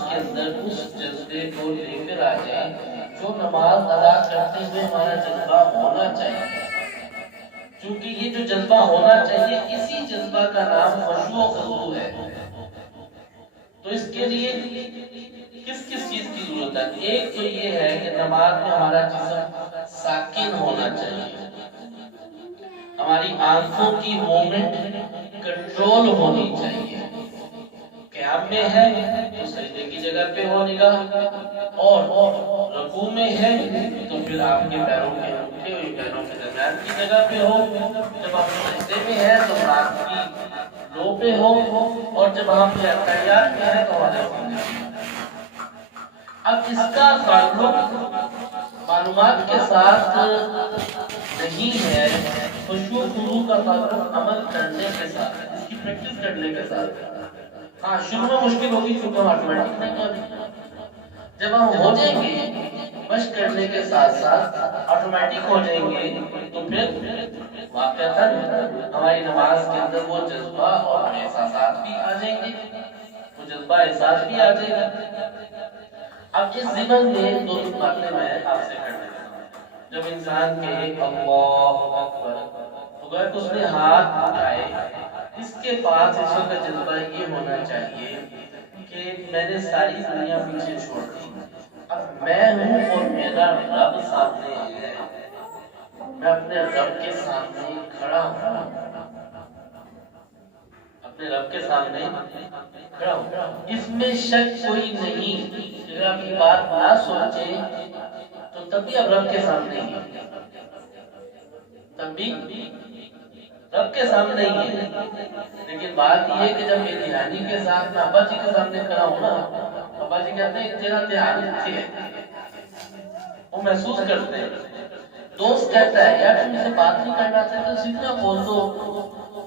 کے اندر اس جذبے کو لے کر آ جائیں جو نماز ادا کرتے ہوئے ہمارا جذبہ ہونا چاہیے. چونکہ یہ جو جذبہ ہونا چاہیے اسی جذبہ کا نام خشوع و خضوع ہے. تو اس کے لیے کس کس چیز کی ضرورت ہے؟ ایک تو یہ ہے کہ نماز میں ہمارا جسم ساکن ہونا چاہیے، ہماری آنکھوں کی مومنٹ کنٹرول ہونی چاہیے. قیام میں ہے تو سجدے کی جگہ پہ ہو نگاہ، اور رکوع میں ہے تو پھر آپ کے پیروں کے انگوٹھے اور پیروں کے درمیان کی جگہ پہ ہو. جب آپ سجدے میں ہے تو ناک کی لو پہ ہو، اور جب آپ تحیات میں ہے تو ہمارے سامنے. اب اس کا تعلق معلومات کے ساتھ نہیں ہے، خشوع و خضوع کا تعلق عمل کرنے کے ساتھ، اس کی پریکٹس کرنے کے ساتھ. ہاں شروع میں مشکل ہوگی کیونکہ ہم آٹومیٹک نہیں کریں. جب ہم ہو جائیں گے مشق کرنے کے ساتھ ساتھ آٹومیٹک ہو جائیں گے تو پھر واقعتاً ہماری نماز کے اندر وہ جذبہ اور احساسات بھی آ جائیں گے، وہ جذبہ احساس بھی آ جائے گا. اب اس ضمن میں دو باتیں میں آپ سے کرنا چاہتا ہوں. جب انسان کہے اللہ اکبر تو اگر اس نے ہاتھ اٹھائے، اس کے پاس اس کا جذبہ یہ ہونا چاہیے کہ میں نے ساری دنیا پیچھے چھوڑ دی، اب میں ہوں اور میرا رب سامنے ہے، میں اپنے رب کے سامنے کھڑا ہوں، اپنے رب کے سامنے کھڑا ہوں. اس میں شک کوئی نہیں. اگر آپ یہ بات نہ سوچیں تو تب بھی اب رب کے سامنے ہی ہے، تب بھی رب کے سامنے ہی ہے. لیکن بات یہ ہے کہ جب یہ دھیانی کے ساتھ میں ابا جی کے سامنے کھڑا ہوں نا، ابا جی کہتے ہیں تیرا دھیان ہے، وہ محسوس کرتے ہیں. دوست کہتا ہے یار تم سے بات نہیں کرنا چاہتے تو سیدھا بول دو،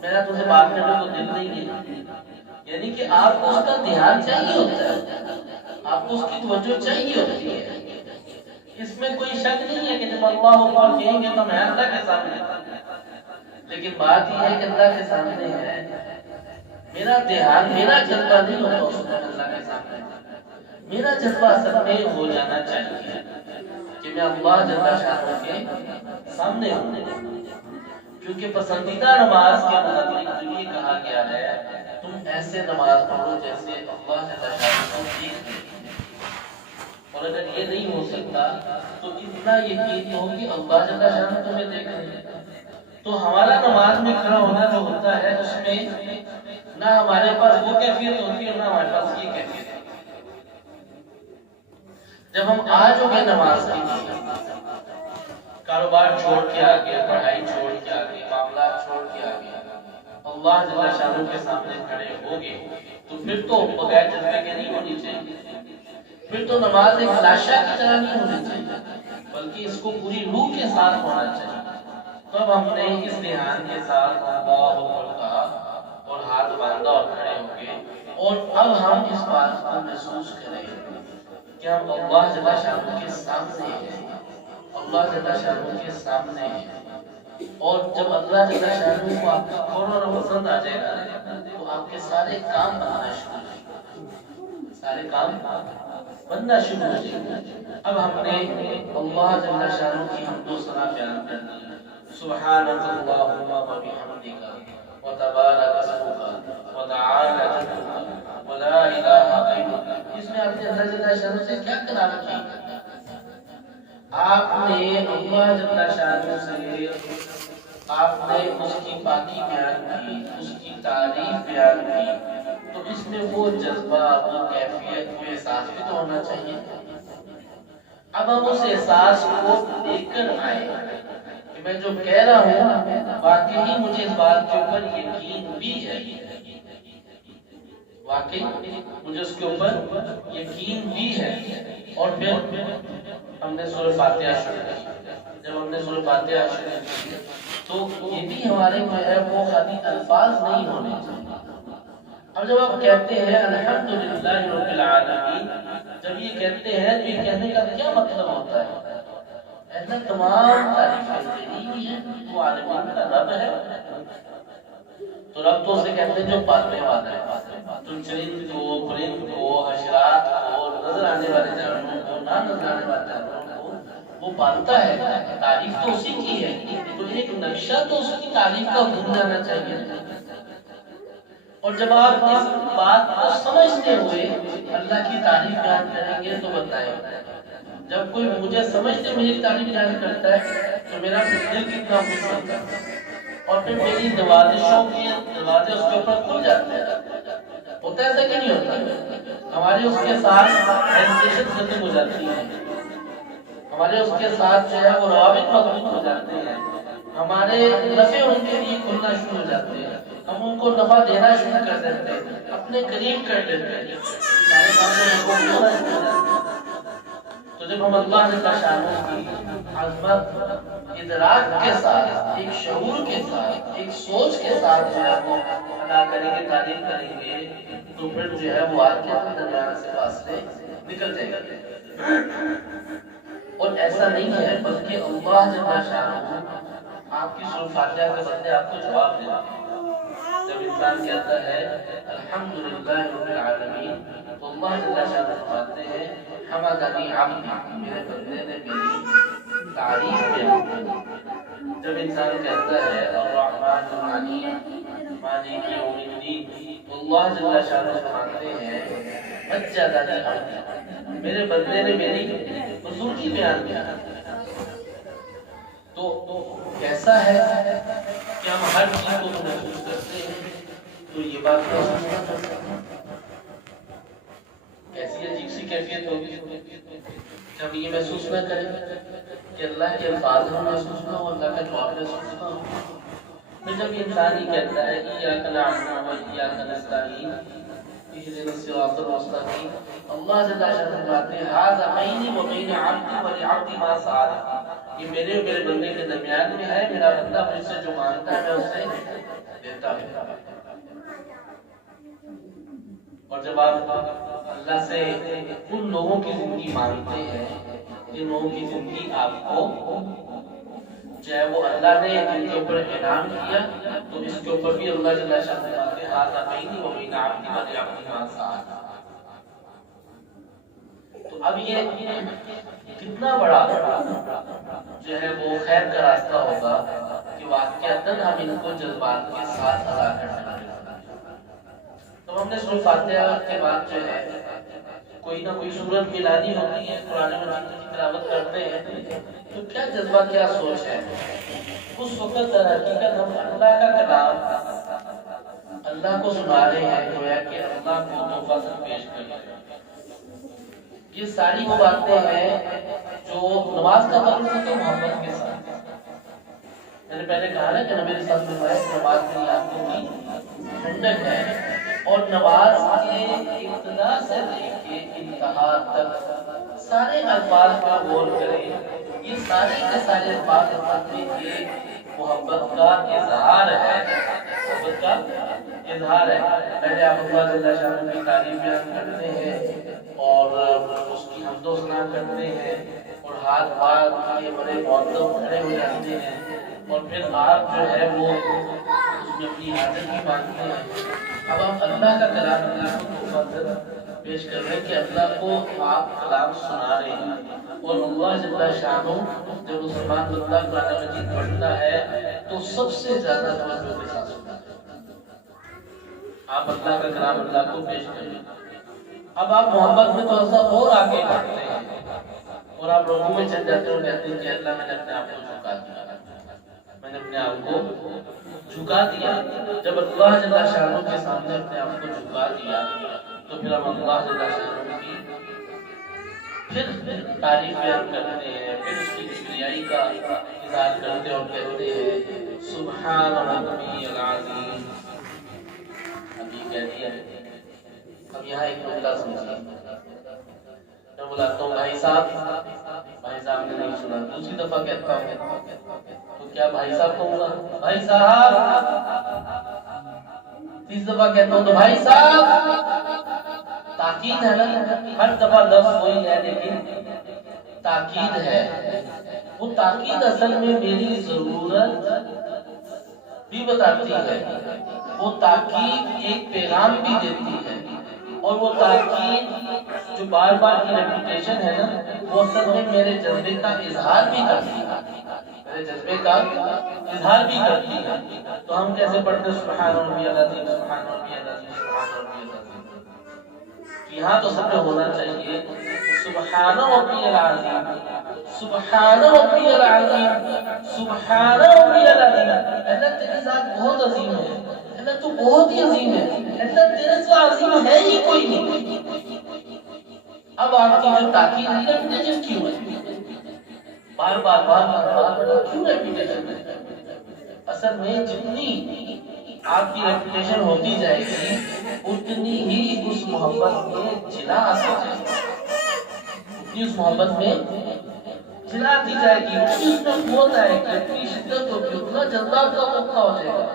میرا تم سے بات کرنے کو دل نہیں ہے. یعنی کہ آپ کو اس کا دھیان چاہیے ہوتا ہے، آپ کو اس کی توجہ چاہیے ہوتی ہے. اس میں کوئی شک نہیں ہے کہ جب اللہ اکبر کہیں گے تو میں اللہ کے سامنے. لیکن بات یہ ہے کہ اللہ کے سامنے ہے، میرا دھیان میرا جذبہ نہیں ہوتا اس میں اللہ کے سامنے. میرا جذبہ اصل میں ہو جانا چاہیے کہ میں اللہ جل شانہ کے سامنے ہوں. کیونکہ پسندیدہ نماز کے متعلق جو یہ کہا گیا ہے تم ایسے نماز پڑھو جیسے اللہ جل شانہ کو دیکھ رہے. اور اگر یہ نہیں ہو سکتا تو اتنا یقین ہو کہ اللہ جل شانہ تمہیں دیکھ رہے. تو ہمارا نماز میں کھڑا ہونا جو ہوتا ہے اس میں نہ ہمارے پاس وہ کیفیت ہوتی ہے اور نہ ہمارے پاس یہ کیفیت. جب ہم آج ہو گئے نماز کے لیے، کاروبار چھوڑ کے آگے، پڑھائی چھوڑ کے آگے، معاملات چھوڑ کے آگے اللہ جل شانہ کے سامنے کھڑے ہو گئے تو پھر تو بغیر جذبے کے نہیں ہونی چاہیے. پھر تو نماز ایک لاشا کی طرح نہیں ہونی چاہیے بلکہ اس کو پوری روح کے ساتھ ہونا چاہیے. تب ہم نے اس دھیان کے ساتھ اللہ اکبر کہا اور ہاتھ باندھا اور کھڑے ہو گئے. اور اب ہم اس بات کو محسوس کریں کہ ہم اللہ جل شانہ کے سامنے ہیں، اللہ جل شانہ کے سامنے ہیں. اور جب اللہ جل شانہ کو آپ کا فوراً پسند آ جائے گا تو آپ کے سارے کام بننا شروع ہو جائیں گے، سارے کام بننا شروع ہو جائیں گے. اب ہم نے اللہ جل شانہ کی حمد و ثنا بیان کر دی. سبحانک اللہم و بحمدک وتبارک اسمک وتعالی جدک ولا الہ غیرک. اس میں آپ نے اللہ جل شانہ سے کیا کلام کی؟ آپ نے اللہ جل شانہ سے آپ نے اس کی پاکی بیان کی، اس کی تعریف بیان کی. تو اس میں وہ جذبہ، وہ کیفیت، وہ احساس بھی تو ہونا چاہیے. اب ہم اس احساس کو لے کر آئے کہ میں جو کہہ رہا ہوں واقعی مجھے اس بات کے اوپر یقین بھی ہے، واقعی مجھے اس کے اوپر یقین بھی ہے. اور پھر ہم نے سورہ فاتحہ شروع کی. جب ہم نے سورہ فاتحہ شروع کی تو یہ بھی ہمارے جو ہے وہ خالی الفاظ نہیں ہونے چاہیے. اب جب آپ کہتے ہیں الحمدللہ رب العالمین، جب یہ کہتے ہیں تو یہ کہنے کا کیا مطلب ہوتا ہے؟ ایسا تمام تعریفیں تیری ہی ہیں، وہ عالمین کا رب ہے. تو رب تو اسے کہتے ہیں جو پالنے والا ہے. تو چرند کو، پرند کو، حشرات جان نظر آنے والے جانوروں کو وہ پالتا ہے، تعریف تو اسی کی ہے، تو ایک نقشہ تو اس کی تعریف کا بن جانا چاہیے۔ اور جب آپ اس بات کو سمجھتے ہوئے اللہ کی تعریف بیان کریں گے تو بتائیں، جب کوئی مجھے سمجھتے میری تعریف بیان کرتا ہے تو میرا دل کتنا خوش ہوتا ہے، اور پھر میری نوازشوں کے دروازے اس کے اوپر کھل جاتے ہیں۔ ہوتا ہے ایسا کہ نہیں ہوتا؟ ہماری اس کے ساتھ ہیزیٹیشن ختم ہو جاتی ہے، ہمارے اس کے ساتھ جو ہے وہ روابط مضبوط ہو جاتے ہیں، ہمارے نفع ان کے لیے کھلنا شروع ہو جاتے ہیں، ہم ان کو نفع دینا شروع کر دیتے ہیں، اپنے قریب کر لیتے ہیں، سارے کام تو جب ہم اللہ جل شانہ کی عظمت ادراک کے ساتھ، ایک شعور کے ساتھ، ایک سوچ کے ساتھ جو ہے وہ ادا کریں گے، تعریف کریں گے، تو پھر جو ہے وہ آج کے درمیان سے فاصلے نکل جائیں گے۔ اور ایسا نہیں ہے، بلکہ اللہ جل شانہ آپ کی سورۃ فاتحہ کے بدلے آپ کو جواب دیتا ہے۔ جب انسان کہتا ہے الحمدللہ رب العالمین تو اللہ جل شانہ فرماتے ہیں حمدنی عبدی، میرے بندے نے میری تعریف کی۔ جب انسان کہتا ہے الرحمن الرحیم مالک یوم الدین تو اللہ جل شانہ فرماتے ہیں مجدنی عبدی، میرے بندے نے میری بزرگی بیان کی۔ تو کیسا ہے کہ ہم ہر چیز کو محسوس کرتے ہیں، تو یہ بات کیسی عجیب سی کیفیت ہوگی کہ ہم یہ محسوس نہ کریں کہ اللہ کے الفاظ ہم محسوس نہ ہو، اللہ کا جواب محسوس نہ ہو۔ پھر جب انسان ہی کہتا ہے ایاک نعبد و ایاک نستعین اہدنا الصراط المستقیم، اللہ جل شانہ فرماتے ہیں ھذا بینی و بین عبدی ولعبدی ما سأل، یہ میرے اور میرے بندے کے درمیان میں ہے، میرا بندہ مجھ سے جو مانگتا ہے میں اسے دیتا ہوں۔ اور جب آپ اللہ سے ان لوگوں کی زندگی مانگتے ہیں جن لوگوں کی زندگی آپ کو جو ہے وہ اللہ نے جن کے اوپر انعام کیا، تو اس کے اوپر بھی اللہ جل شانہ فرماتے ہیں ھذا بینی و بین عبدی ولعبدی ما سأل۔ تو اب یہ کتنا بڑا جو ہے وہ خیر کا راستہ ہوگا کہ واقعتاً ہم ان کو جذبات کے ساتھ ادا کرنے لگے۔ تو ہم نے سورۃ فاتحہ کے بعد جو ہے کوئی نہ کوئی سورت ملانی ہوتی ہے، قرآن مجید کی تلاوت کرتے ہیں، تو کیا جذبہ، کیا سوچ ہے اس وقت در حقیقت ہم اللہ کا کلام اللہ کو سنا رہے ہیں، گویا کہ اللہ کو تحفہ سے پیش کر رہے ہیں۔ یہ ساری وہ باتیں ہیں جو نماز کا تعلق ہے تو محبت کے ساتھ۔ میں نے پہلے کہا نا کہ نبی صلی اللہ علیہ وسلم نماز میری آنکھوں کی ٹھنڈک ہے، اور نماز کے ابتدا سے لے کے انتہا تک سارے الفاظ پر غور کریں، یہ سارے کے سارے الفاظ اپنے ایک محبت کا اظہار ہے، محبت کا اظہار ہے۔ پہلے آپ اللہ جل شانہ کی تعریف بیان کرتے ہیں اور اس کی حمد و ثنا کرتے ہیں، اور ہاتھ پار یہ بڑے معدب کھڑے ہو جاتے ہیں، اور پھر آپ جو ہے وہ اس میں اپنی حاضر بھی مانگتے ہیں۔ اب آپ اللہ کا کلام اللہ کو تحفہ پیش کر رہے ہیں کہ اللہ کو آپ کلام سنا رہے ہیں، اور اللہ جل شانہ جب مسلمان بندہ قرآن مجید پڑھتا ہے تو سب سے زیادہ توجہ کے ساتھ سنتا ہے۔ آپ اللہ کا کلام اللہ کو پیش کر رہے ہیں، اب آپ محبت میں تھوڑا سا اور آگے بڑھتے ہیں اور آپ رکوع میں چل جاتے ہیں اور کہتے ہیں کہ اللہ میں نے اپنے آپ کو جھکا دیا، میں نے اپنے آپ کو جھکا دیا۔ جب اللہ جل شانہ کے سامنے اپنے آپ کو جھکا دیا تو پھر ہم اللہ جل شانہ کی پھر تعریف بیان کرتے ہیں، پھر اس کی کبریائی کا اظہار کرتے ہیں اور کہتے ہیں سبحان ربی العظیم۔ اب یہ کہہ دیا ہے، اب یہاں ایک نکتہ سمجھیے، میں بلاتا ہوں بھائی صاحب، بھائی صاحب نے نہیں سنا، دوسری دفعہ کہتا ہوں تو کیا بھائی صاحب کہوں گا؟ بھائی صاحب، تیس دفعہ کہتا ہوں تو بھائی صاحب، تاکید ہے نا، ہر دفعہ لفظ وہی ہے لیکن تاکید ہے۔ وہ تاکید اصل میں میری ضرورت بھی بتاتی ہے، وہ تاکید ایک پیغام بھی دیتی ہے، اور وہ تاکید جو بار بار کی ریپیٹیشن ہے نا وہ اصل میں میرے جذبے کا اظہار بھی کرتی ہے، میرے جذبے کا اظہار بھی کرتی ہے۔ تو ہم کیسے پڑھتے سبحان ربی العظیم، سبحان ربی العظیم، سبحان ربی العظیم؟ یہاں تو سب میں ہونا چاہیے سبحان ربی العظیم، سبحان ربی العظیم، سبحان ربی العظیم۔ اللہ تیری ذات بہت عظیم ہے، اللہ تو بہت ہی عظیم ہے، اللہ تیرے سے عظیم ہے ہی کوئی نہیں۔ اب آپ کی جو تاکید ریپیٹیشن کیوں ہے؟ بار بار بار بار بار بار کیوں ریپیٹیشن ہے؟ اصل میں جتنی آپ کی ریپیٹیشن ہوتی جائے گی اتنی ہی اس محبت میں جلا آتی جائے گی، اتنی اس محبت میں جلا آتی جائے گی، اتنی اس میں قوت آئے گی، اتنی شدت ہوگی، اتنا جذبات کا موقع ہو جائے گا،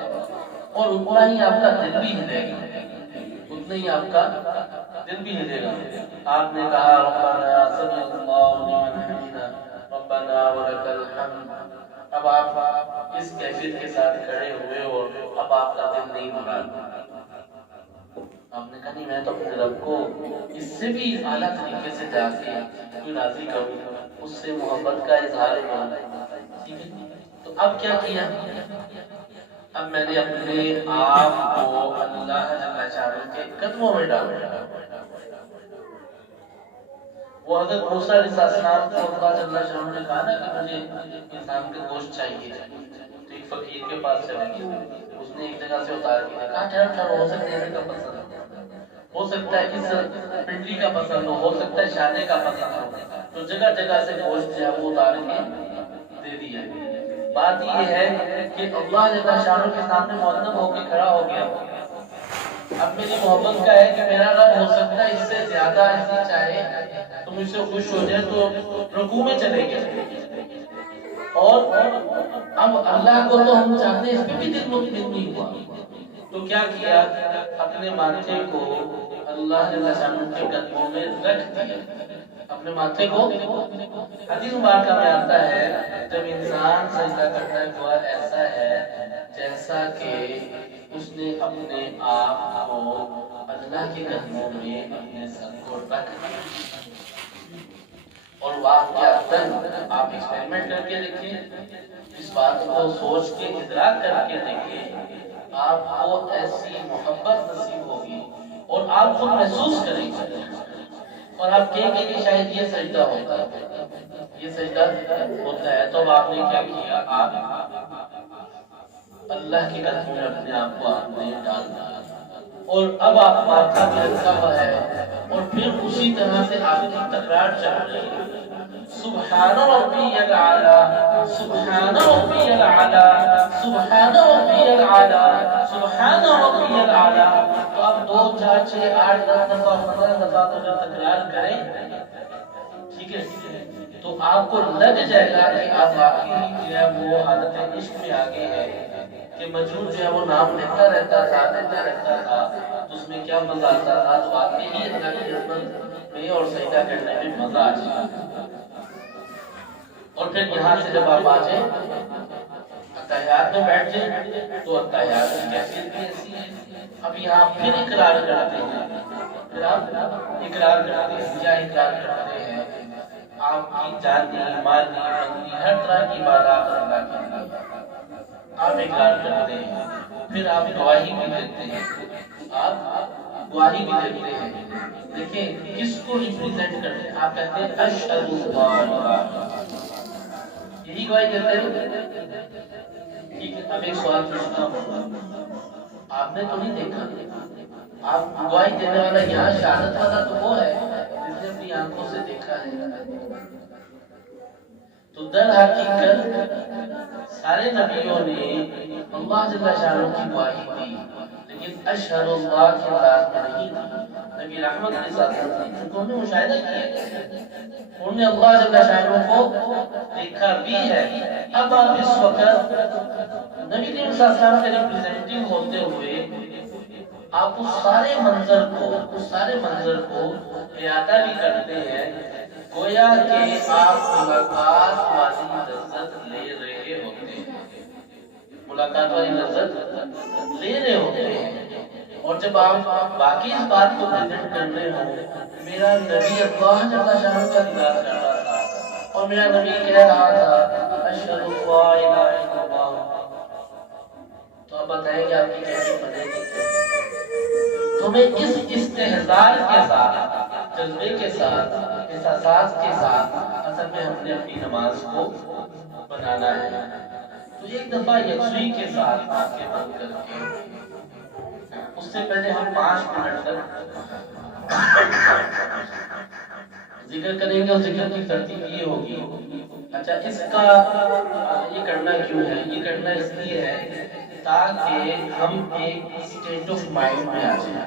اور اتنا ہی آپ کا دل بھی ہلے گا، اتنا ہی آپ کا دل بھی ہلے گا۔ آپ نے کہا ربنا سمع اللہ لمن حمدہ ربنا ولک الحمد، اب آپ اس کیفیت کے ساتھ کھڑے ہوئے اور اب آپ کا دل نہیں بھرا، آپ نے کہا نہیں میں تو اپنے رب کو اس سے بھی اعلیٰ طریقے سے جا کے کوئی راضی کروں، اس سے محبت کا اظہار کروں۔ تو اب کیا کیا؟ اب میں نے اپنے آپ کو اللہ جل شانہ کے قدموں میں ڈالا۔ وہ حضرت موسیٰ علیہ السلام کو اللہ جل شانہ نے کہا نا کہ مجھے انسان کا گوشت چاہیے، تو ایک فقیر کے پاس چلے گئے، اس نے ایک جگہ سے اتار کے کہا ٹھہر ہو سکتا ہے کا پسند ہو سکتا ہے اس پنڈلی کا پسند ہو سکتا ہے شادی کا پسند ہو، تو جگہ جگہ سے گوشت جو ہے وہ اتار کے دے دیا۔ بات یہ ہے کہ اللہ جل شانہ کے سامنے معذب ہو کے کھڑا ہو گیا، اب میری محبت کا ہے کہ میرا رب ہو سکتا ہے اس سے زیادہ ایسی چاہے تو مجھ سے خوش ہو جائے تو رکوع میں چلے گئے، اور اب اللہ کو تو ہم چاہتے ہیں اس پہ بھی دل مطمئن نہیں ہوا، تو کیا کیا؟ اپنے ماتھے کو اللہ جل شانہ کے قدموں میں رکھ دیا، اپنے ماتھے کو۔ حدیث مبارکہ میں آتا ہے جب انسان سجدہ کرتا ہے تو ایسا ہے جیسا کہ اس نے اپنے آپ کو اللہ کے قدموں میں اپنے سر کو رکھ دیا۔ اور واقعتاً آپ ایکسپیریمنٹ کر کے دیکھیں، اس بات کو سوچ کے ادراک کر کے دیکھیں، آپ کو ایسی محبت نصیب ہوگی اور آپ خود محسوس کریں گے، اور آپ کہیں گے کہ شاید یہ سجدہ ہوتا ہے، یہ سجدہ ہوتا ہے۔ تو آپ نے کیا کیا؟ آپ اللہ کے قدموں میں اپنے آپ کو آپ نے ڈال دیا، اور اب آپ ماتھا بھی رکھا ہوا ہے، اور پھر اسی طرح سے آپ کی تکرار چل رہی ہے، سبحان ربی الاعلی، سبحان ربی الاعلی، سبحان ربی الاعلی، سبحان ربی الاعلی۔ تو آپ 2 4 6 8 10 دفعہ 15 دفعہ تو تکرار کریں، ٹھیک ہے؟ تو آپ کو لگ جائے گا کہ آپ واقعی جو ہے وہ حالت عشق میں آگے ہیں، کہ مجنون جو ہے وہ نام لیتا رہتا تھا تو اس میں کیا مزہ آتا تھا، تو واقعی ہی اللہ کی عظمت میں اور سجدہ کرنے میں مزہ آ جائے۔ اور پھر یہاں سے جب آپ آ جائیں اتحیات میں بیٹھ جائیں تو اتحیات کی کیفیت بھی ایسی ہے۔ اب یہاں پھر اقرار کرتے ہیں، پھر آپ اقرار کرتے ہیں، کیا اقرار کرتے ہیں؟ آپ کی جانی مالی بندی ہر طرح کی عبادات اللہ کے لیے آپ اقرار کرتے ہیں، پھر آپ گواہی بھی دیتے ہیں، آپ گواہی بھی دیتے ہیں۔ دیکھیں کس کو ریپریزنٹ کرتے ہیں؟ آپ کہتے ہیں اشہد اللہ، یہی گواہی دیتے ہیں۔ ٹھیک ہے، اب ایک سوال پوچھتا ہوں، آپ نے تو نہیں دیکھا، آپ گواہی دینے والا یہاں شہادت والا تو وہ ہے جس نے اپنی آنکھوں سے دیکھا ہے۔ تو در حقیقت سارے نبیوں نے اللہ جل شانہ کی گواہی دی، لیکن اشہد اللہ کے انداز میں نہیں دی۔ نبی رحمت علیہ السلام نے چونکہ انہوں نے مشاہدہ کیا، انہوں نے اللہ جل شانہ کو دیکھا بھی ہے۔ اب آپ اس وقت نبی کریم صلی اللہ علیہ وسلم کے ریپریزنٹیو ہوتے ہوئے آپ اس سارے منظر کو احاطہ بھی کرتے ہیں، گویا کہ آپ ملاقات والی لذت لے رہے ہوتے ہیں، ملاقات والی لذت لے رہے ہوتے ہیں۔ اور جب آپ واقعی اس بات کو پریزنٹ کر رہے ہوں، میرا نبی اللہ جل شانہ کا دیدار کر رہا تھا، اور میرا نبی کہہ رہا تھا اشہد اللہ الہ الا اللہ، تو اب بتائیں گے آپ کی کیسی بنے گی؟ تو میں اس استحضار کے ساتھ، جذبے کے ساتھ، احساسات کے ساتھ اصل میں ہم نے اپنی نماز کو بنانا ہے۔ تو ایک دفعہ یکسوئی کے ساتھ آنکھیں بند کر کے، اس سے پہلے ہم 5 منٹ تک ذکر کریں گے، اور ذکر کی ترتیب یہ ہوگی۔ اچھا، اس کا یہ کرنا کیوں ہے؟ یہ کرنا اس لیے ہے تاکہ ہم ایک اسٹیٹ آف مائنڈ میں آ جائیں۔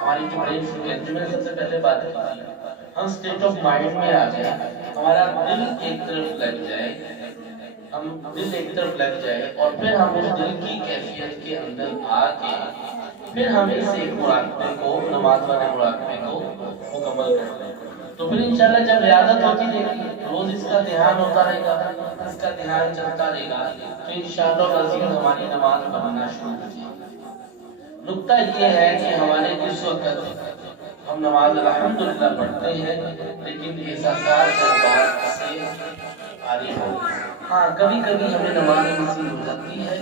ہماری جو برین فریکوینسی میں سب سے پہلے بات کی تھی، ہم اسٹیٹ آف مائنڈ میں آ جائیں، ہمارا دل ایک طرف لگ جائے، دل ایک طرف لگ جائے، اور پھر ہم اس دل کی کیفیت کے اندر آ کے پھر ہم اس ایک مراقبے کو، نماز والے مراقبے کو مکمل کر لیں۔ تو پھر انشاءاللہ جب ریاضت ہوتی رہے گی، روز اس کا دھیان ہوتا رہے گا، اس کا دھیان چلتا رہے گا، تو انشاءاللہ العزیز ہماری نماز پڑھنا شروع ہو جائے گی۔ نکتہ یہ ہے کہ ہمارے اس وقت ہم نماز الحمدللہ پڑھتے ہیں، لیکن احساسات جذبات سے فارغ ہو۔ ہاں، کبھی کبھی ہمیں نماز نصیب ہو جاتی ہے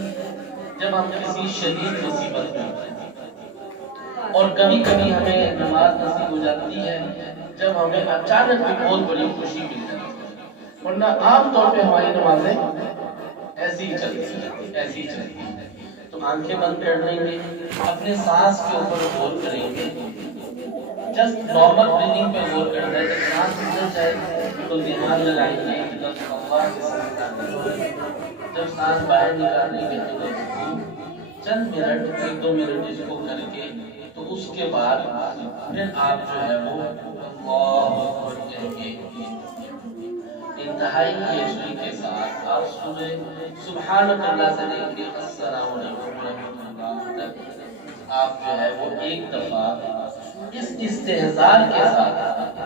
جب ہم کسی شدید مصیبت میں ہوتے ہیں، اور کبھی کبھی ہمیں نماز نصیب ہو جاتی ہے جب ہمیں اچانک بھی بہت بڑی خوشی مل جاتی ہے، ورنہ عام طور پہ ہماری نمازیں ایسی ہی چلتی ہیں، ایسی ہی چلتی ہیں۔ تو آنکھیں بند کر لیں گے، اپنے سانس کے اوپر غور کریں گے، جسٹ نارمل بریدنگ پہ غور کرنا ہے۔ جب سانس اندر جائے تو دھیان لگائیں گے کہ لفظ اللہ کے ساتھ، جب سانس باہر نکالیں گے تو لفظ، چند منٹ، 1-2 منٹ اس کو کر کے، تو اس کے بعد پھر آپ جو ہے وہ اللہ اکبر کہہ کے انتہائی یکسوئی کے ساتھ آپ سبحانک اللہ سے لے کے السلام علیکم ورحمۃ اللہ تک آپ جو ہے وہ ایک دفعہ اس استحضار کے ساتھ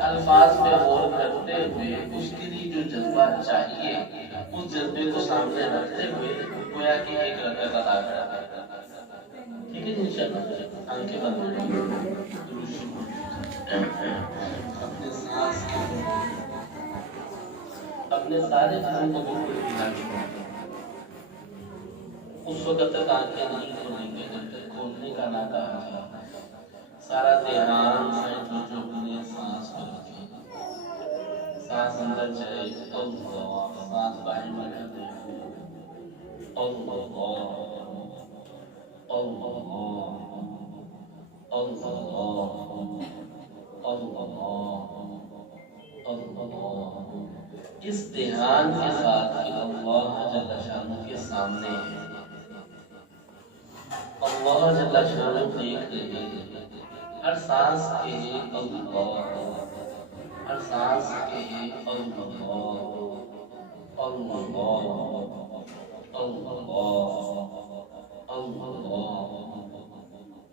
الفاظ پہ غور کرتے ہوئے اس کے لیے جو جذبہ چاہیے اس جذبے کو سامنے رکھتے ہوئے گویا کہ ایک رکعت ادا کرتے ہیں۔ ٹھیک ہے جی، انشاءاللہ آنکھیں بند کریں، اپنے سانس کے اپنے سارے جسم کو بالکل ہلا کے اس وقت تک آنکھیں نہیں کھولیں گے جب تک کھولنے کا نہ کہا جائے۔ سارا دھیان جو اپنے سانس پر رکھے، سانس اندر جائے اللہ، سانس باہر نکلتے اللہ اللہ اللہ اللہ، اس دھیان کے ساتھ کہ اللہ جل شانہ کے سامنے ہے، اللہ جل شانہ دیکھ رہے ہیں، ہر سانس کے اللہ، ہر سانس کے اللہ اللہ اللہ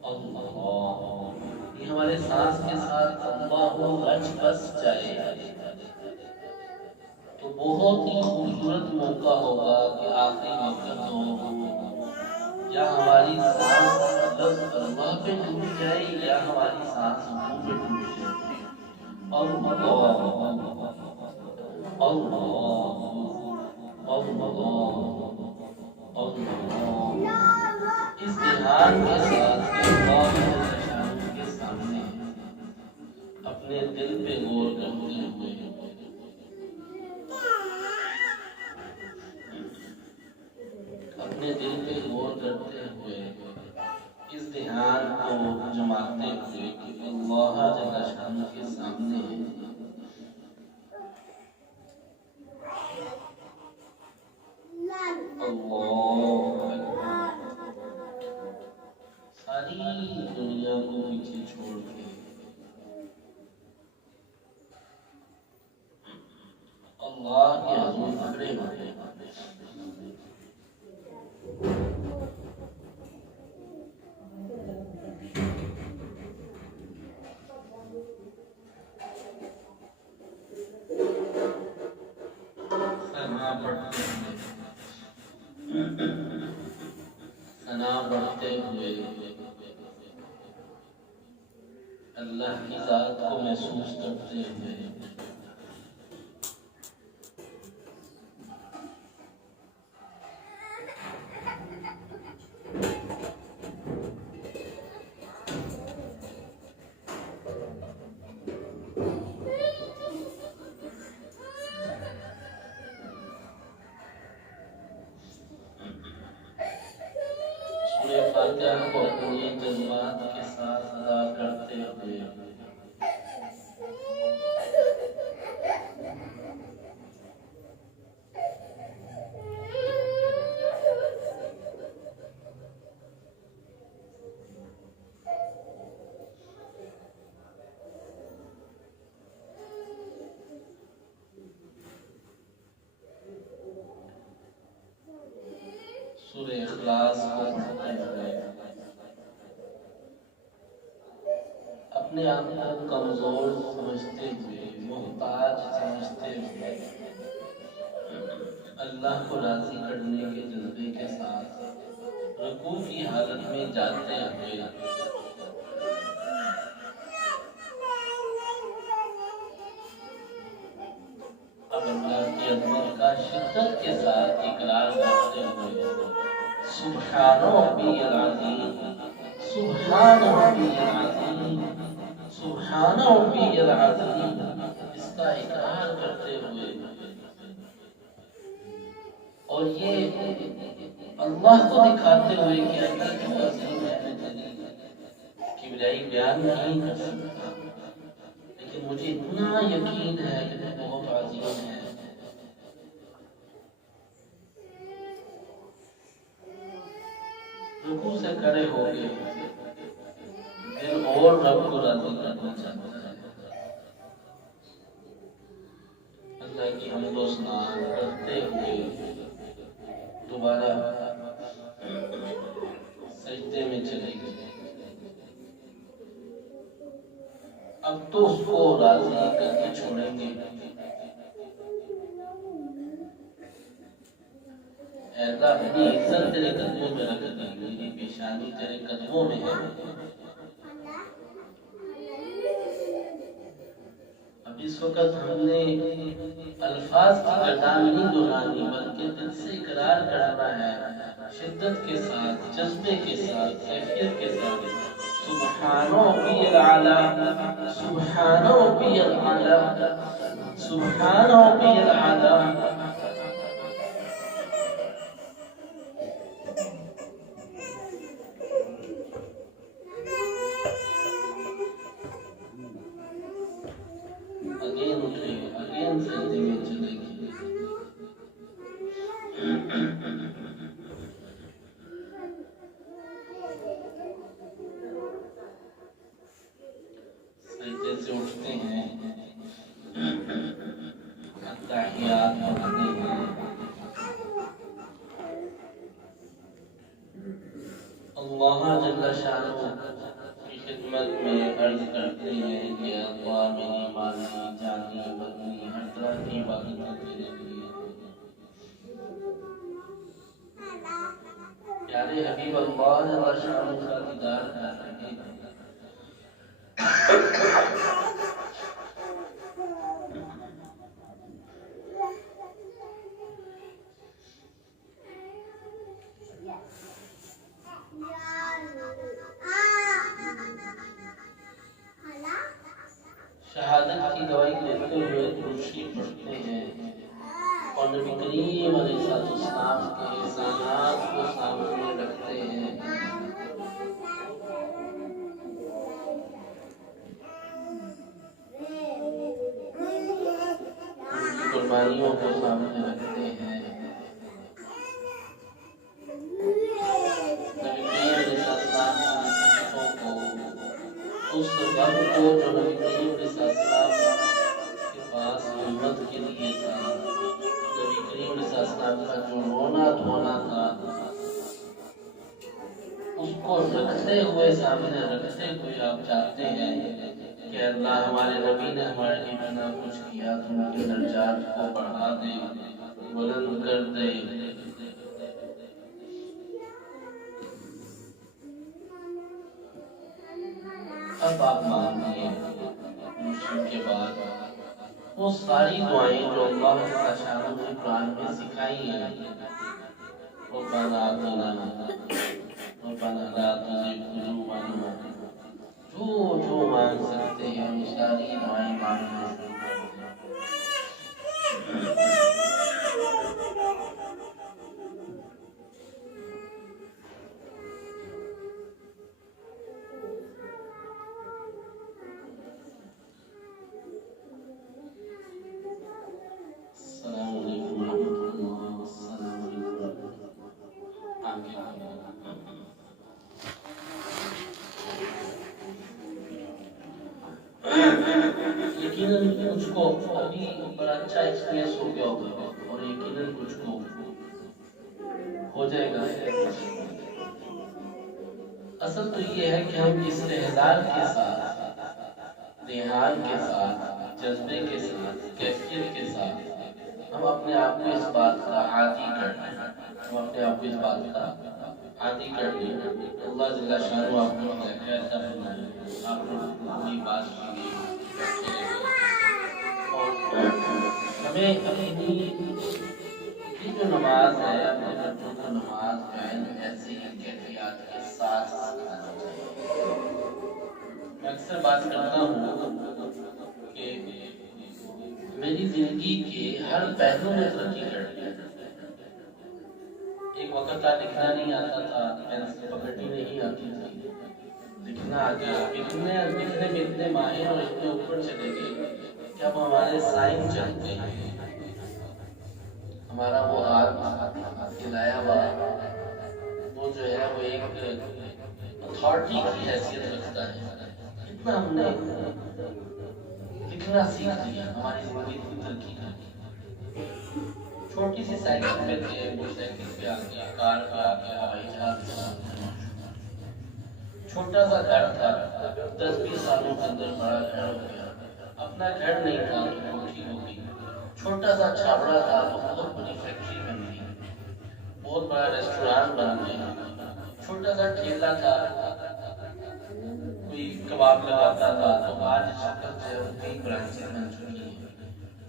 اللہ، یہ ہمارے سانس کے ساتھ اللہ رچ بس جائے تو بہت ہی خوبصورت موقع ہوگا کہ آخری وقت ہو، یا ہماری سانس لفظ اللہ پہ ٹوٹ جائے یا ہماری سانس منہ پہ ٹوٹ جائے۔ اللہ اللہ اللہ، اس دھیان کے ساتھ کہ اللہ کے سامنے اپنے دل پہ غور کرتے ہوئے، اپنے دل پہ غور کرتے ہوئے اس دھیان کو جماتے ہوئے کہ اللہ جل شانہ کے سامنے اللہ، ساری دنیا کو پیچھے چھوڑ کے اللہ کے حضور کھڑے ہوئے، ثنا پڑھتے ہوئے اللہ کی ذات کو محسوس کرتے ہوئے کر کو اپنے جذبات کے ساتھ ادا کرتے ہوئے سورہ اخلاص کو پڑھتے ہوئے اپنے آپ کو کمزور سمجھتے ہوئے محتاج سمجھتے ہوئے اللہ کو راضی کرنے کے جذبے کے ساتھ رکوع کی حالت میں جاتے ہوئے اب اللہ کی عظمت کا شدت کے ساتھ اقرار کرتے ہوئے سبحان ربی العظیم سبحان ربی العظیم سبحان ربی العظیم اس کا اقرار کرتے ہوئے اور یہ اللہ کو دکھاتے ہوئے کہ اللہ جو عظیم ہے میں تیری کبریائی بیان نہیں کر سکتا لیکن مجھے اتنا یقین ہے کہ تو بہت عظیم ہے. رکوع سے کھڑے ہو گئے دل اور رب کو راضی کرنا چاہتا ہے. اللہ کی حمد و ثنا کرتے ہوئے دوبارہ سجدے میں چلے گئے. اب تو اس کو راضی کر کے چھوڑیں گے. اے اللہ اپنی عزت تیرے قدموں میں رکھ دی, میری پیشانی تیرے قدموں میں ہے. اب اس وقت ہم نے الفاظ کی گردان نہیں دہرانی بلکہ دل سے اقرار کرنا ہے, شدت کے ساتھ, جذبے کے ساتھ, کیفیت کے ساتھ. سبحان ربی الاعلی سبحان ربی الاعلی سبحان ربی الاعلی. اگین اٹھے, اگین سجدے میں چلے گئے. سجدے سے اٹھتے ہیں, تحیات پڑھتے ہیں, اللہ جل شانہ کی خدمت میں عرض کرتے ہیں کہ اللہ میری مانی جانی بدنی ہر طرح کی عبادت تیرے لیے. پیارے حبیب اللہ جل شانہ کا دیدار کر رہے ہیں. شہادت کی گواہی دیتے ہوئے درود پڑھتے ہیں اور نبی کریم علیہ السلام کے احسانات کو سامنے رکھتے ہیں. ان کی قربانیوں کو سامنے رکھتے ہیں. نبی کریم علیہ السلام کی صفتوں کو, اس غم کو جو نبی کریم علیہ السلام کے پاس امت کے لیے تھا, نبی کریم علیہ السلام کا جو رونا دھونا تھا, اس کو رکھتے ہوئے, سامنے رکھتے ہوئے آپ چاہتے ہیں کہ اللہ ہمارے نبی نے ہمارے لیے اتنا کچھ کیا, تو ان کے درجات کو بڑھا دے, بلند کر دے. اب آپ مانگیے مسلم کے بعد وہ ساری دعائیں جو اللہ تعالیٰ شانہ نے قرآن میں سکھائی ہیں. ربنا آتنا ربنا لا تزغ قلوبنا, جو مانگ سکتے ہیں وہ ساری دعائیں مانگنا شروع کر دیں. یقیناً مجھ کو ابھی بڑا اچھا ایکسپیرینس ہو گیا ہوگا اور یقیناً مجھ کو ہو جائے گا۔ اصل تو یہ ہے کہ ہم استحضار کے ساتھ، ذہان کے ساتھ، جذبے کے ساتھ، کیفیت کے ساتھ ہم اپنے آپ کو اس بات کا عادی کر لیں، ہم اپنے آپ کو اس بات کا عادی کر لیں۔ اللہ جل شانہ آپ کو خیر عطا فرمائے۔ آپ نے کوئی بات کی اور ہمیں اپنی یہ جو نماز ہے، اپنے بچوں کو نماز جو ہے ایسی کیفیات کے ساتھ سکھانا چاہیے۔ میں اکثر بات کرتا ہوں کہ میری زندگی کے ہر پہلو میں ترقی کرنی ہے۔ ایک وقت تھا لکھنا نہیں آتا تھا، پینسل پکڑنی نہیں آتی تھی، لکھنا آ گیا، لکھنے میں اتنے ماہر اور اتنے اوپر چلے گئے کہ اب ہمارے سائن چلتے ہیں، ہمارا وہ ہاتھ ہلایا ہوا وہ جو ہے وہ ایک اتھارٹی کی حیثیت رکھتا ہے۔ اتنا ہم نے لکھنا سیکھ لیا، ہماری زندگی اتنی ترقی کر گئی۔ چھوٹی سی سائیکل پہ تھے، موٹر سائیکل پہ آ گیا، کار پہ آ گیا، ہوائی جہاز پہ آ گیا۔ چھوٹا سا گھر تھا، 10-20 سالوں کے اندر بڑا گھر ہو گیا۔ اپنا گھر نہیں تھا تو کوٹھی ہو گئی۔ چھوٹا سا چھاپڑا تھا تو بہت بڑی فیکٹری بن گئی، بہت بڑا ریسٹوران بن گیا۔ چھوٹا سا ٹھیلا تھا، کوئی کباب لگاتا تھا تو آج شکل جو ہے کئی برانچیں بن چکی ہیں۔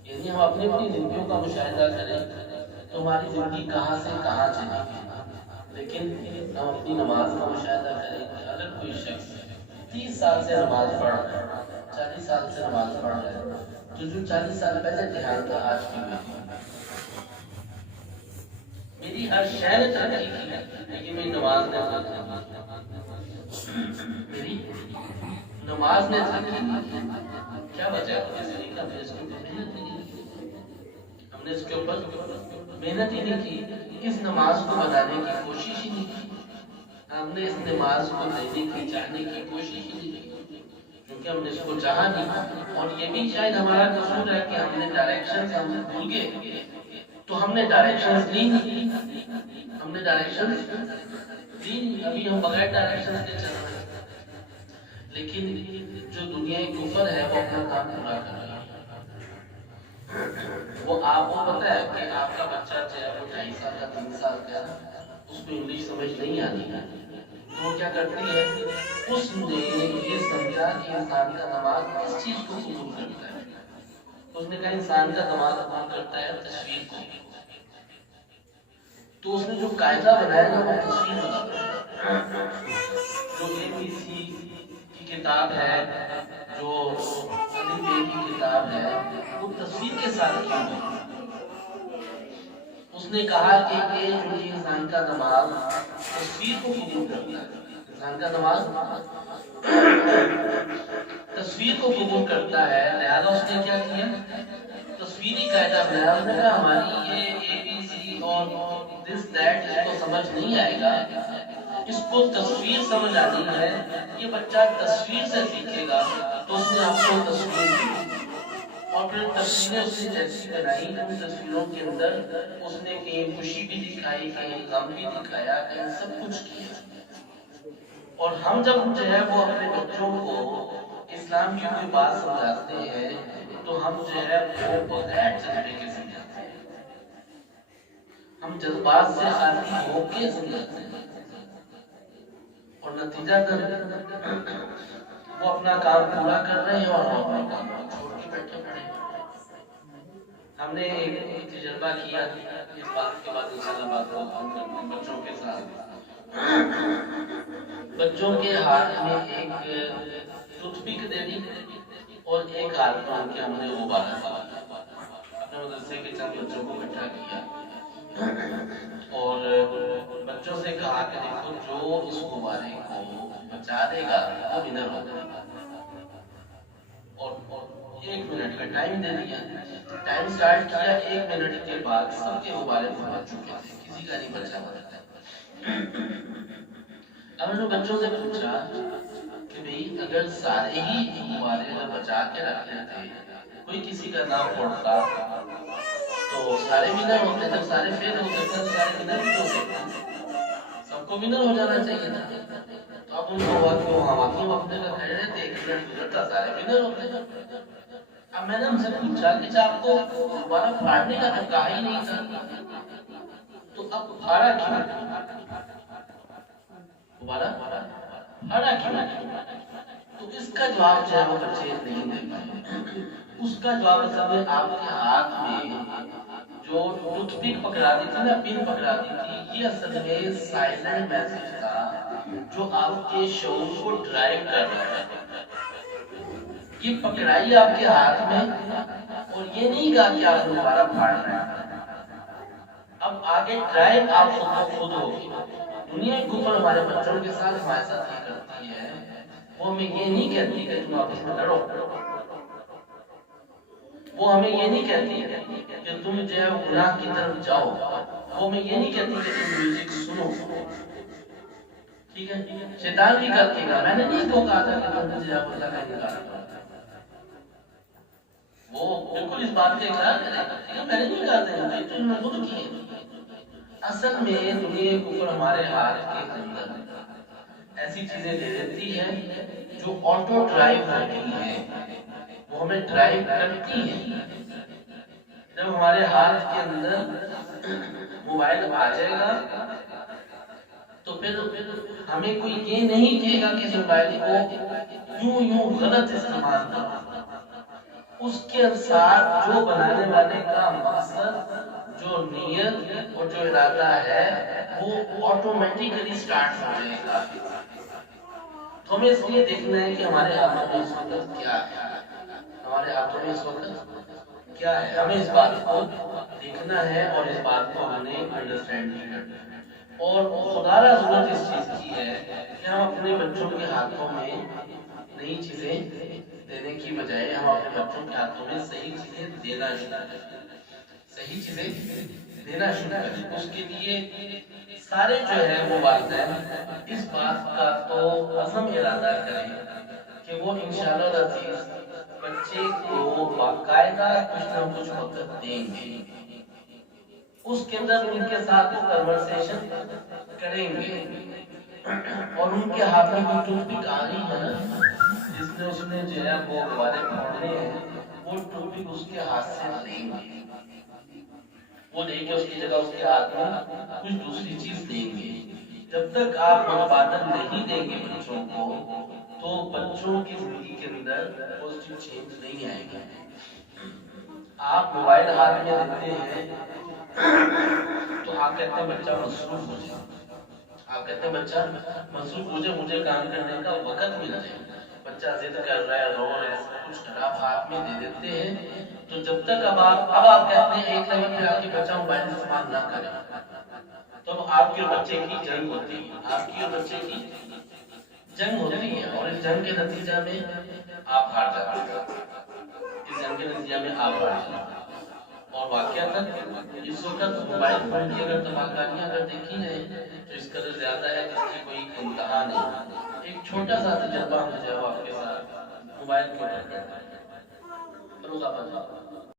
یعنی ہم اپنی زندگیوں کا مشاہدہ کریں تو ہماری زندگی کہاں سے کہاں چلی گئی، لیکن ہم اپنی نماز کا مشاہدہ کریں کہ اگر کوئی شخص 30 سال سے نماز پڑھ رہا ہے، 40 سال سے نماز پڑھ رہا ہے، تو جو 40 سال پہلے دھیان تھا آج کی میری ہر شہر ترقی کی، لیکن میری نماز نے میری نماز نے کیا وجہ ہم نے اس کے اوپر محنت ہی نہیں کی، اس نماز کو بنانے کی کوشش ہی نہیں کی، ہم نے اس نماز کو دینے کی چاہنے کی کوشش ہی نہیں کی، کیونکہ ہم نے اس کو چاہا نہیں۔ اور یہ بھی شاید ہمارا قصور ہے کہ ہم نے ڈائریکشن سے ہم سے بھول گئے، تو ہم نے ڈائریکشن لی نہیں، ہم نے ڈائریکشن لی نہیں، ابھی ہم بغیر ڈائریکشن کے چل رہے ہیں۔ لیکن جو دنیا کفر ہے وہ اپنا کام پورا کر رہی ہے۔ وہ آپ کو پتہ ہے کہ آپ کا بچہ جو ہے وہ 2.5 سال کا 3 سال کا اس کو انگلش سمجھ نہیں آتی ہے، تو وہ کیا کرتی ہے، اس نے یہ سمجھا کہ انسان کا دماغ کس چیز کو قبول کرتا ہے، اس نے کہا انسان کا دماغ قبول کرتا ہے تصویر کو، تو اس نے جو قاعدہ بنایا نا وہ تصویر بناتا ہے۔ جو ABC کی کتاب ہے، جو الف ب کی کتاب ہے، وہ تصویر کے ساتھ کی ہوئی۔ اس نے کہا کہ یہ جو انسان کا دماغ تصویر کو قبول کرتا ہے، انسان کا دماغ تصویر کو قبول کرتا ہے، لہذا اس نے کیا کیا، تصویری قاعدہ بنایا۔ اس نے کہا ہماری یہ ABC اور دس دیٹ اس کو سمجھ نہیں آئے گا، اس کو تصویر سمجھ آنی ہے، یہ بچہ تصویر سے سیکھے گا، تو اس نے آپ کو تصویر دی اور پھر تصویریں اس نے جیسی بنائی، ان تصویروں کے اندر اس نے کہیں خوشی بھی دکھائی، کہیں غم بھی دکھایا، کہیں سب کچھ کیا۔ اور ہم جب جو ہے وہ اپنے بچوں کو اسلام کی کوئی بات سمجھاتے ہیں تو ہم جو ہے وہ بغیر جذبے کے سمجھاتے ہیں، ہم جذبات سے خالی ہو کے سمجھاتے ہیں، اور نتیجہ وہ اپنا کام پورا کر رہے ہیں اور ہم اپنا کام چھوڑ کے بیٹھے پڑے ہیں۔ ہم نے ایک تجربہ کیا، اس بات کے بعد انشاءاللہ بات کو ختم کرتے ہیں، بچوں کے ساتھ بچوں کے ہاتھ میں ایک ٹوتھ پک دے دی اور ایک ہاتھ میں ان کے ہم نے غبارہ ڈالا، اپنے مدرسے کے چند بچوں کو اکٹھا کیا اور بچوں سے کہا کہ دیکھو جو اس غبارے کو بچا دے گا وہ ونر ہوگا، اور 1 منٹ کا ٹائم دے دیا۔ ٹائم سٹارٹ کیا، 1 منٹ کے بعد سب کے غبارے پہنچ چکے تھے، کسی کا نہیں بچا ہوا تھا۔ اب نے بچوں سے پوچھا کہ بھئی اگر سارے ہی موبائل اگر بچا کے رکھ لیتے، کوئی کسی کا نام پڑھتا تو سارے ونر ہوتے، جب سارے فیل ہوتے تو سارے ونر بھی ہوتے، سب کو ونر ہو جانا چاہیے تھا۔ تو اب ان کو ہوا کہ وہاں واقعی وقت کا کھڑے رہتے، ایک منٹ گزرتا سارے ونر ہوتے۔ اب میں نے ان سے پوچھا کہ آپ کو دوبارہ پھاڑنے کا تو کہا ہی نہیں تھا، تو اب پھاڑا کیوں؟ دوبارہ پھاڑا کیوں؟ تو اس کا جواب جو ہے وہ بچے نہیں دے پائے۔ اس کا جواب اصل میں آپ کے ہاتھ میں جو ٹوتھ پک پکڑا دی تھی نا، پن پکڑا دی تھی، یہ اصل میں سائلنٹ میسج تھا جو آپ کے شعور کو ڈرائیو کر رہا ہے۔ یہ پکڑائی آپ کے ہاتھ میں اور یہ نہیں کہا کہ آپ دوبارہ پھاڑ رہے ہیں۔ اب آگے ڈرائیو آپ خود ہوگی۔ دنیا کے اوپر ہمارے بچوں کے ساتھ ہمارے ساتھ یہ کرتی ہے، وہ ہمیں یہ نہیں کہتی کہ تم آپس میں لڑو، وہ ہمیں یہ نہیں کہتی کہ تم جو ہے گناہ کی طرف جاؤ، وہ ہمیں یہ نہیں کہتی کہ تم میوزک سنو، ٹھیک ہے؟ شیطان بھی کرتے گا، میں نے نہیں تو کہا تھا کہ تم جو ہے اللہ کا انکار کرو، وہ بالکل اس بات کا اقرار کرے گا، میں نے نہیں کہا تھا، تو انہوں نے خود کیے۔ اصل میں دنیا کے اوپر ہمارے ہاتھ کے اندر ایسی چیزیں دے دیتی ہے جو آٹو ڈرائیو ہوتی ہیں، وہ ہمیں ڈرائیو کرتی ہیں۔ جب ہمارے ہاتھ کے اندر موبائل آ جائے گا تو پھر ہمیں کوئی یہ نہیں کہے گا کہ اس موبائل کو یوں غلط استعمال کرو، اس کے ساتھ جو بنانے والے کا مقصد، جو نیت اور جو ارادہ ہے وہ آٹومیٹیکلی سٹارٹ ہو جائے گا۔ تو ہمیں اس لیے دیکھنا ہے کہ ہمارے ہاتھوں میں اس وقت کیا ہے، ہمارے ہاتھوں میں اس وقت کیا ہے، ہمیں اس بات کو دیکھنا ہے اور اس بات کو ہم نے انڈرسٹینڈ کرنا ہے۔ اور خدا را ضرورت اس چیز کی ہے کہ ہم اپنے بچوں کے ہاتھوں میں نئی چیزیں دینے کی بجائے ہم اپنے بچوں کے ہاتھوں میں صحیح چیزیں دینا شروع کریں، صحیح چیزیں دینا شروع کریں۔ اس کے لیے سارے جو ہے وہ والدین اس بات کا تو عزم ارادہ کریں کہ وہ انشاءاللہ العزیز بچے کو باقاعدہ کچھ نہ کچھ وقت دیں گے، اس کے اندر ان کے ساتھ کنورسیشن کریں گے، اور ان کے ہاتھوں میں ٹوتھ پک آ رہی ہے نا، جس نے اس نے جو ہے وہ غبارے پھوڑنے ہیں، وہ ٹوتھ پک اس کے ہاتھ سے لیں گے، وہ لے کے اس کی جگہ اس کے ہاتھ میں کچھ دوسری چیز دیں گے۔ جب تک آپ متبادل نہیں دیں گے بچوں کو، تو بچوں کی زندگی کے اندر پوزیٹیو چینج نہیں آئے گا۔ آپ موبائل ہاتھ میں دیتے ہیں تو آپ کہتے ہیں بچہ مصروف ہو جائے، آپ کہتے ہیں بچہ مصروف ہو جائے، مجھے کام کرنے کا وقت مل جائے، بچہ ضد کر رہا ہے، رو رہا ہے، سب کچھ کر آپ ہاتھ میں دے دیتے ہیں، تو جب تک اب آپ کہتے ہیں ایک لیول پہ آ کے بچہ موبائل استعمال نہ کرے، تو آپ کے بچے کی جنگ ہوتی ہے، آپ کی اور بچے کی جنگ ہوتی ہے، اور اس جنگ کے نتیجہ میں آپ ہار جاتے ہیں، اس جنگ کے نتیجہ میں آپ ہار جاتے ہیں۔ اور واقعات اس وقت موبائل فون کی اگر تباہکاریاں اگر دیکھی جائیں تو اس قدر زیادہ ہے جس کی کوئی انتہا نہیں۔ ایک چھوٹا سا تجربہ ہم جو ہے وہ آپ کے ساتھ موبائل کے اوپر کرتے ہیں۔